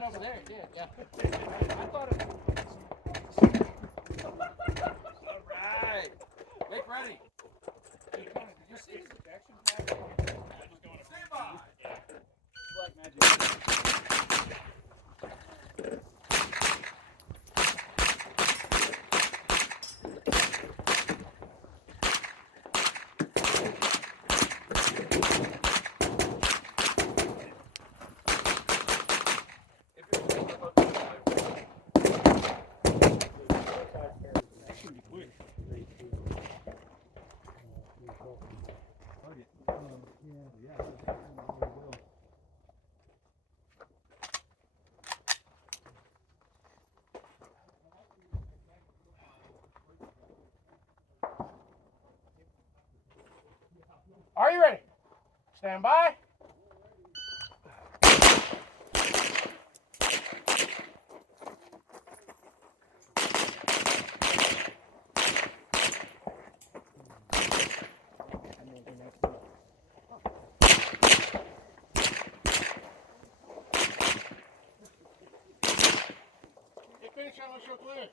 that over there. It did, yeah. I thought it. All right. Make ready. Did you see his ejection pattern? Stand by. Black magic. Are you ready? Stand by. Get finished on the show clear.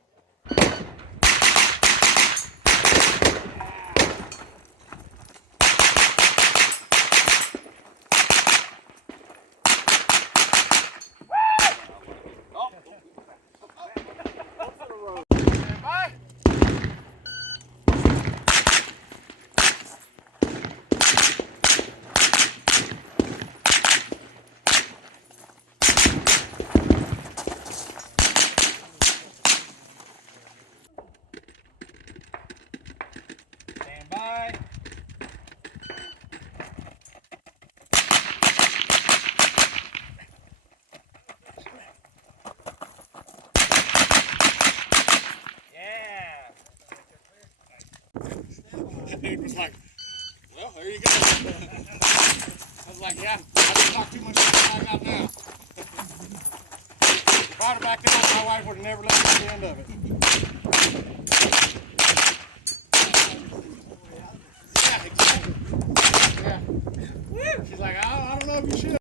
Stand by. Yeah. That dude was like, well, there you go. I was like, yeah, I didn't talk too much about out now. If I'd have backed out, my wife would have never let me to the end of it. Yeah, exactly. Yeah. She's like, I don't know if you should.